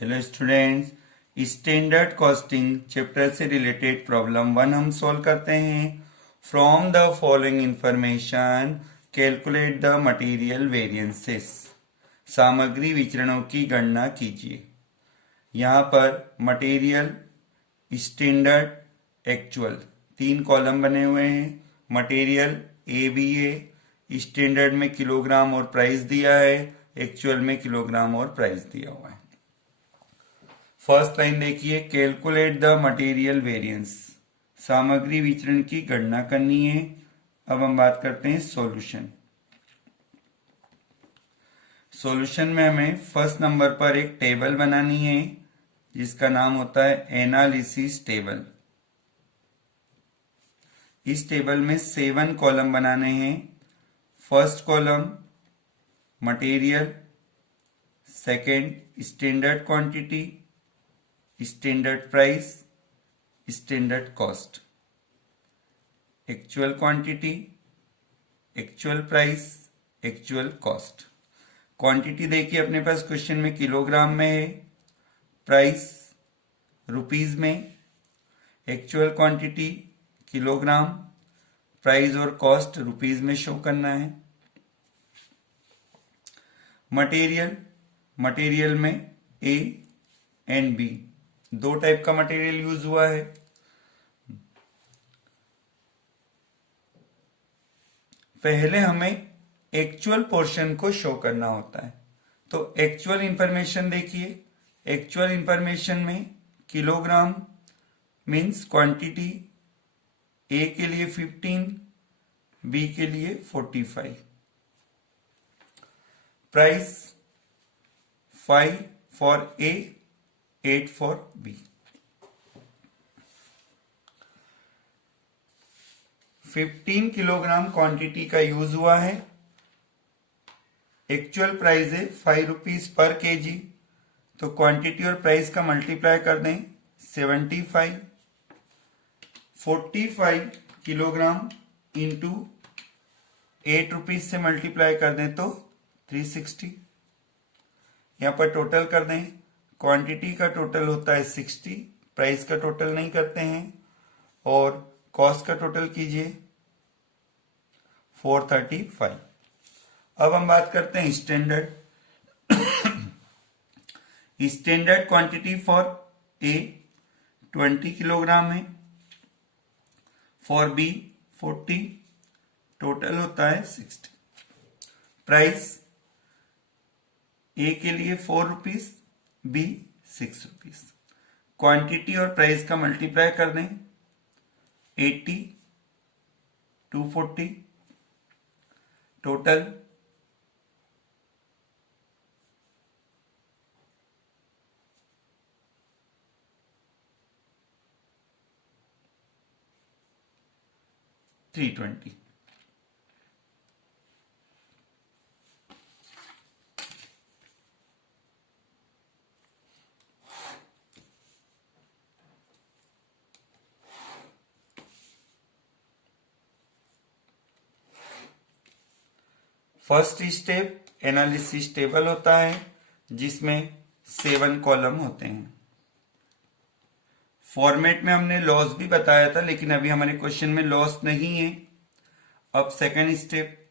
Hello students, standard costing chapter से related problem 1 हम solve करते हैं। From the following information calculate the material variances. सामग्री विचरणों की गणना कीजिए। यहाँ पर मटेरियल, स्टैंडर्ड, एक्चुअल 3 कॉलम बने हुए हैं। Material A B A, standard में किलोग्राम और प्राइस दिया है, एक्चुअल में किलोग्राम और प्राइस दिया हुआ है। फर्स्ट लाइन देखिए, कैलकुलेट द मटेरियल वेरिएंस, सामग्री विचरण की गणना करनी है। अब हम बात करते हैं सॉल्यूशन। सॉल्यूशन में हमें फर्स्ट नंबर पर एक टेबल बनानी है जिसका नाम होता है एनालिसिस टेबल। इस टेबल में 7 कॉलम बनाने हैं। First column material, second standard quantity, standard price, standard cost, actual quantity, actual price, actual cost. Quantity देखिए अपने पास क्वेश्चन में किलोग्राम में है, प्राइस रुपीज में, एक्चुअल क्वांटिटी किलोग्राम, प्राइस और कॉस्ट रुपीज में शो करना है। मटेरियल में ए एंड बी, 2 टाइप का मटेरियल यूज हुआ है। पहले हमें एक्चुअल पोर्शन को शो करना होता है, तो एक्चुअल इंफॉर्मेशन देखिए। एक्चुअल इंफॉर्मेशन में किलोग्राम मीन्स क्वांटिटी, ए के लिए 15, बी के लिए 45, price 5 for A, 8 for B. 15 kilogram quantity का यूज हुआ है। एक्चुअल प्राइस है 5 रुपीज पर केजी, तो क्वांटिटी और प्राइस का मल्टीप्लाई कर दें 75। 45 किलोग्राम इंटू 8 रुपीज से मल्टीप्लाई कर दें तो 360। यहां पर टोटल कर दें, क्वांटिटी का टोटल होता है 60, प्राइस का टोटल नहीं करते हैं, और कॉस्ट का टोटल कीजिए 435। अब हम बात करते हैं standard. Standard quantity for a 20 kilogram है, फॉर बी 40, टोटल होता है 60। प्राइस ए के लिए 4 रुपीज, बी 6 रुपीज। क्वांटिटी और प्राइस का मल्टीप्लाई कर दें 80, 240, total 320। First step analysis table होता है जिसमें 7 कॉलम होते हैं। फॉर्मेट में हमने लॉस भी बताया था, लेकिन अभी हमारे क्वेश्चन में लॉस नहीं है। अब second step,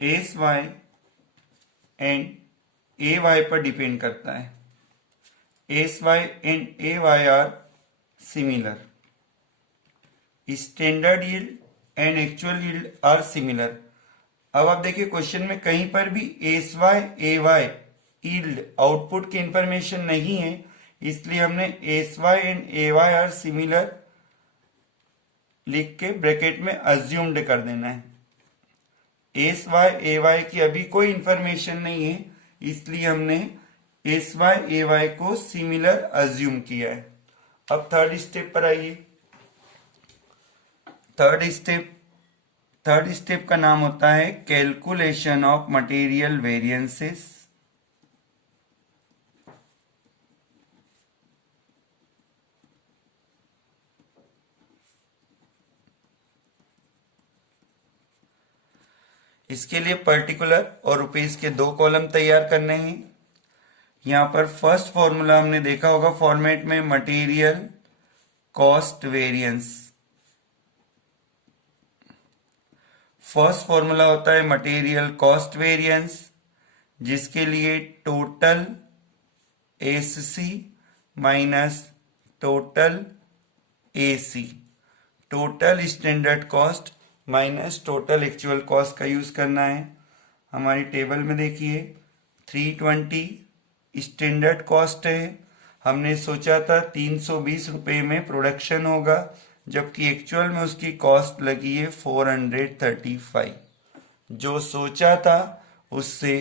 S Y and A Y पर डिपेंड करता है। S Y and A Y are similar, standard yield and actual yield are similar. अब आप देखिए क्वेश्चन में कहीं पर भी S Y A Y yield output की इंफॉर्मेशन नहीं है, इसलिए हमने S Y and A Y are similar लिख के ब्रैकेट में अज्यूम्ड कर देना है। एस वाई ए वाई की अभी कोई इंफॉर्मेशन नहीं है, इसलिए हमने एस वाई ए वाई को सिमिलर अज्यूम किया है। अब थर्ड स्टेप पर आइए। थर्ड स्टेप का नाम होता है कैलकुलेशन ऑफ मटेरियल वेरिएंसेस। इसके लिए पर्टिकुलर और रुपीस के 2 कॉलम तैयार करने हैं। यहाँ पर फर्स्ट फॉर्मूला हमने देखा होगा फॉर्मेट में, material cost variance. First formula होता है मटेरियल कॉस्ट वेरिएंस, जिसके लिए total SC minus total AC, total standard cost minus total actual cost का यूज करना है। हमारी टेबल में देखिए 320 स्टैंडर्ड कॉस्ट है। हमने सोचा था 320 रुपये में प्रोडक्शन होगा, जबकि एक्चुअल में उसकी कॉस्ट लगी है 435। जो सोचा था उससे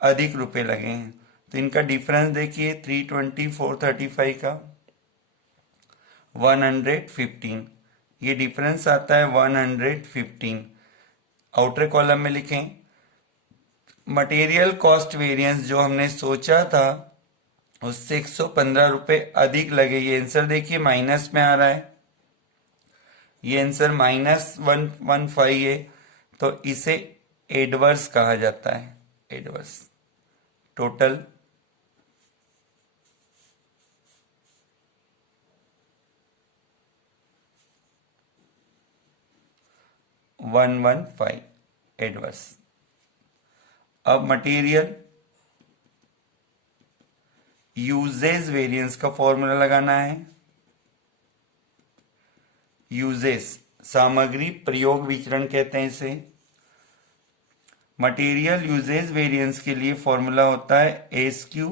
अधिक रुपए लगे हैं, तो इनका डिफरेंस देखिए 320 435 का 115, ये डिफरेंस आता है 115। आउटर कॉलम में लिखें मटेरियल कॉस्ट वेरिएंस जो हमने सोचा था उससे 115 रुपये अधिक लगे। ये आंसर देखिए माइनस में आ रहा है, ये आंसर -115 है, तो इसे एडवर्स कहा जाता है। Adverse total 115 adverse. अब मटेरियल यूजेज वेरिएंस का फॉर्मूला लगाना है। यूजेस सामग्री प्रयोग विचरण कहते हैं इसे। मटेरियल यूजेज वेरिएंस के लिए फॉर्मूला होता है S Q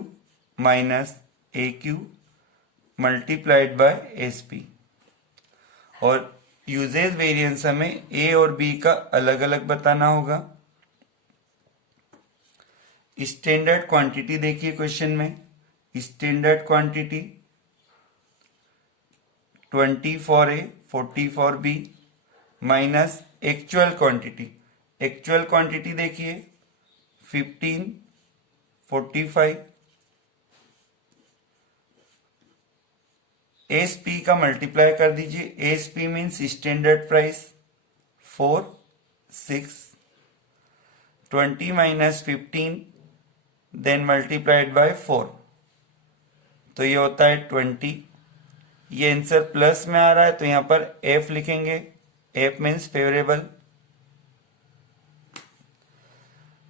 minus A Q multiplied by S P, और यूजेज वेरिएंस हमें ए और बी का अलग अलग बताना होगा। स्टैंडर्ड क्वांटिटी देखिए क्वेश्चन में, standard quantity 20 for A 40 for B minus actual quantity. Actual quantity देखिए 15 45। एस पी का मल्टीप्लाई कर दीजिए, S P means standard price 4 6 20 minus 15 then multiplied by 4, तो ये होता है 20। ये आंसर प्लस में आ रहा है तो यहां पर एफ लिखेंगे, F means favourable.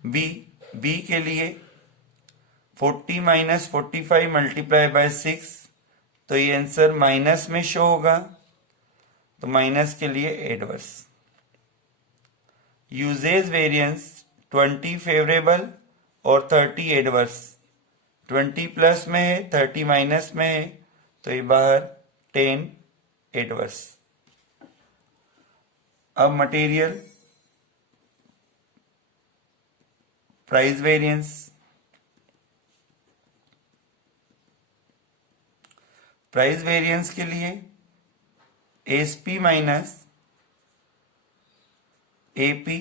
B, B के लिए 40 माइनस 45 मल्टीप्लाई बाय 6, तो ये आंसर माइनस में शो होगा, तो माइनस के लिए एडवर्स। यूजेज वेरिएंस 20 फेवरेबल और 30 एडवर्स। 20 प्लस में है 30 माइनस में है, तो ये बाहर 10 एडवर्स। अब material price variance. Price variance के लिए एसपी माइनस एपी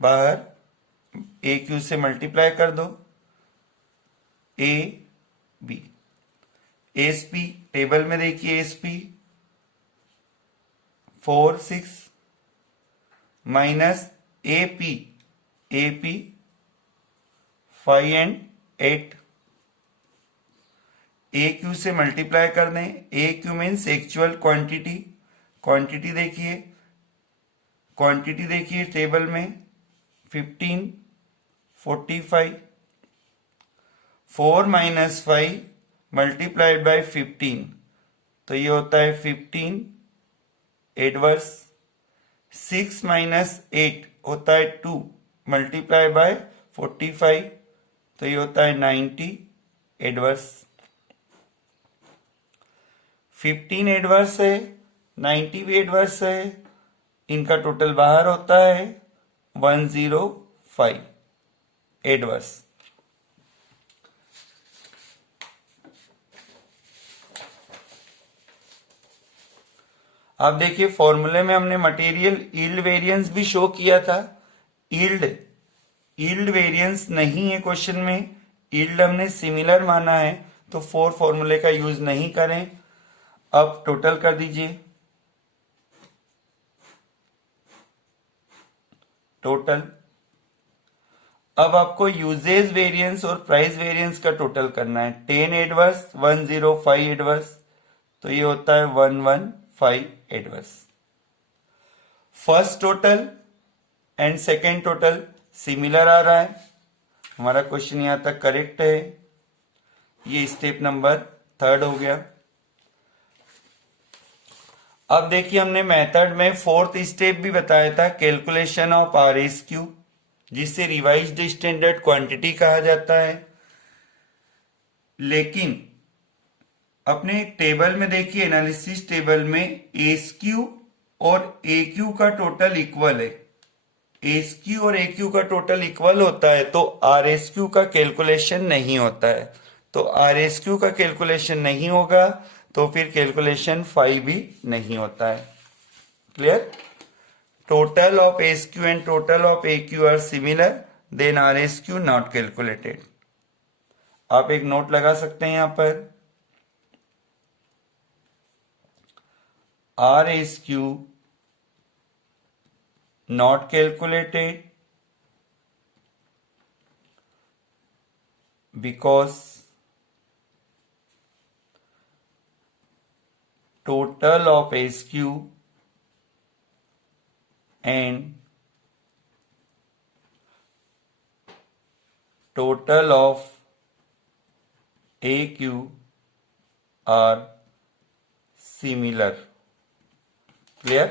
बाहर ए क्यू से मल्टीप्लाई कर दो, ए बी। एसपी टेबल में देखिए SP 4 6 minus AP, AP 5 and 8। A Q से मल्टीप्लाई कर दें, A Q means actual quantity. Quantity देखिए, क्वांटिटी देखिए टेबल में 15 45। 4 माइनस 5 मल्टीप्लाइड बाय 15, तो ये होता है 15 एडवर्स। 6 माइनस 8 होता है 2 मल्टीप्लाई बाय 45, तो ये होता है 90 एडवर्स। 15 एडवर्स है, 90 भी एडवर्स है, इनका टोटल बाहर होता है 105 एडवर्स। अब देखिए फॉर्मूले में हमने मटेरियल यील्ड वेरिएंस भी शो किया था। यील्ड वेरिएंस नहीं है क्वेश्चन में, यील्ड हमने सिमिलर माना है, तो 4 फॉर्मूले का यूज नहीं करें। अब टोटल कर दीजिए, टोटल अब आपको यूजेज वेरिएंस और प्राइस वेरिएंस का टोटल करना है। 10 एडवर्स 105 एडवर्स, तो ये होता है 115 adverse. First total and second total similar आ रहा है, हमारा क्वेश्चन यहां तक करेक्ट है। ये स्टेप नंबर 3 हो गया। अब देखिए हमने मेथड में 4th स्टेप भी बताया था, कैलकुलेशन ऑफ RSQ, जिसे रिवाइज्ड स्टैंडर्ड क्वांटिटी कहा जाता है। लेकिन अपने टेबल में देखिए, एनालिसिस टेबल में एसक्यू और AQ का टोटल इक्वल है। एसक्यू और AQ का टोटल इक्वल होता है तो RSQ का कैलकुलेशन नहीं होता है। तो RSQ का कैलकुलेशन नहीं होगा तो फिर कैलकुलेशन 5 भी नहीं होता है। Clear? Total of SQ and total of AQ are similar, then RSQ not calculated. आप एक नोट लगा सकते हैं यहां पर, RSQ not calculated because total of SQ and total of AQ are similar. Clear?